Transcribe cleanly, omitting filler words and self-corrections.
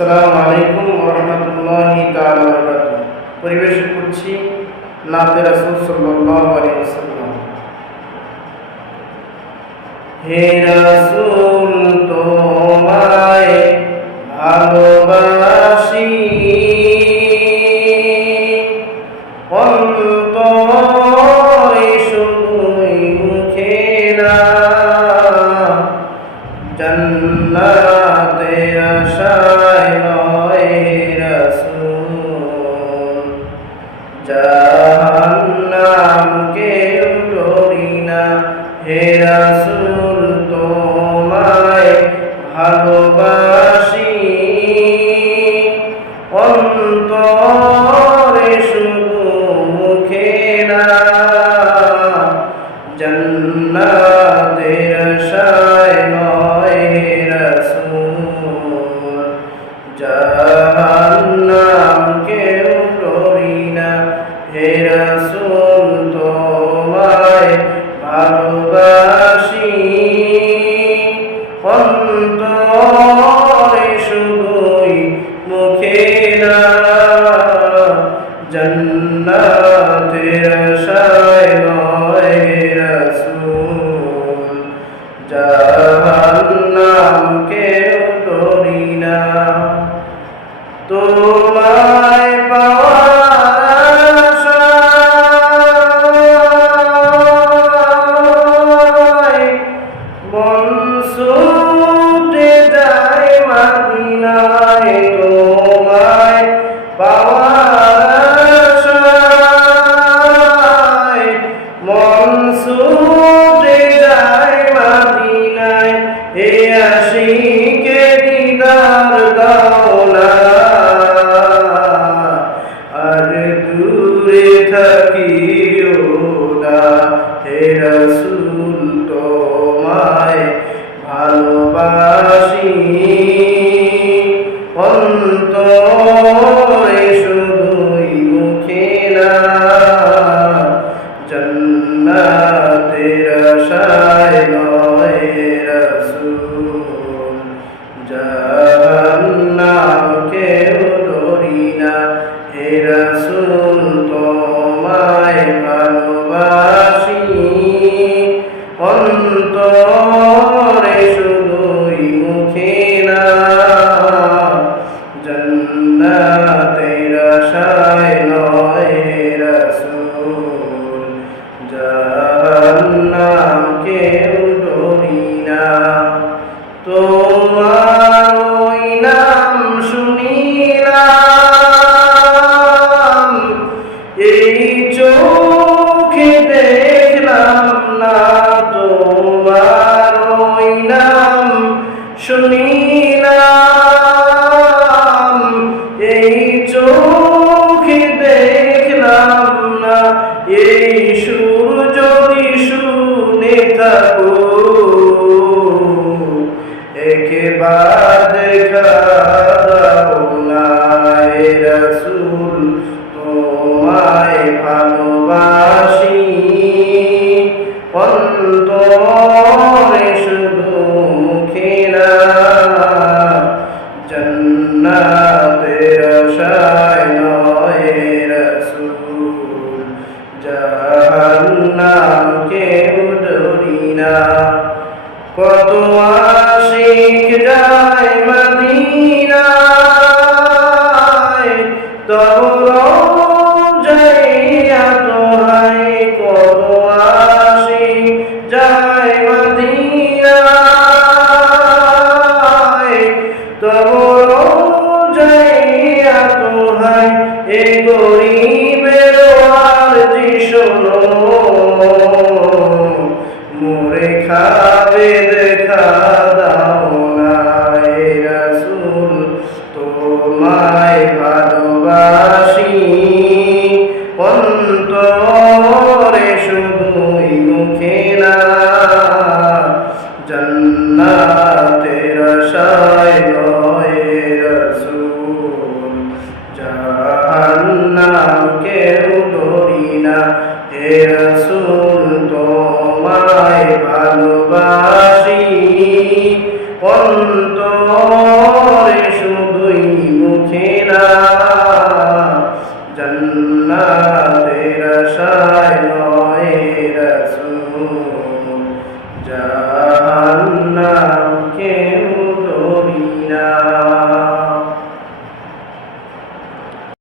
আসসালামু আলাইকুম ওয়া রাহমাতুল্লাহি তাআলা ওয়া বারাকাতুহু। পরিবেশন করছি নাতে রাসূল সাল্লাল্লাহু আলাইহি ওয়াসাল্লাম। হে রাসূল তোমায় ভালোবাসি, অন্তরে শুধুই মুখে না, জান্নাতের আশায় নয় রাসূল, জাহান্নাম কেউ ডরি না। হে রাসূল তোমায় ভালোবাসি, অন্তরে শুধু মুখে না, জান্নাতের আশায় নয় রাসূল, জাহান্নাম কেউ ডরি না। হে রাসূল তোমায় ভালোবাসি, অন্তরে শুধুই মুখে না, জান্নাতের আশায় নয় রাসূল, জাহান্নাম কেউ ডরি না। তোমায় পাওয়ার আশায় মন ছুটে যায় মদিনায়, তোমায় পাওয়ার আশায় মন ছুটে যায় মদিনায়। হে আশিকে দিদার দাও না, আর দূরে থাকিও না। হে রাসূল তোমায় ভালোবাসি, অন্তরে শুধুই মুখে না, জান্নাতের আশায় নয় রাসূল, জাহান্নাম কেউ ডরি না। হে রাসূল তোমায় ভালোবাসি, অন্তরে শুধুই মুখে না, জান্নাতের আশায় নয় রাসূল, জাহান্নাম কেউ ডরি না। তোমার ওই নাম শুনিলাম, এই চোখে দেখলাম না। তোমার ওই নাম শুনিলাম, এই চোখে দেখলাম না। এই সুর যদি শুনে থাকো, একবার দেখা দাও না। হে রাসূল তোমায় ভালোবাসি, অন্তরে শুধু মুখে না, জান্নাতের আশায় নয় রাসূল, জাহান্নাম কেউ ডরি না। কত আশিক যায় মদিনায়, তবু রওজায় আতহায়। কত আশিক যায় মদিনায়, তবু রওজায় আতহায়। এ গরিবের আরজি শোনো, মোরে খাবে দেখা দাও না। হে রাসূল তোমায় ভালোবাসি, অন্তরে শুধুই মুখে না, জান্নাতের আশায় নয় الناس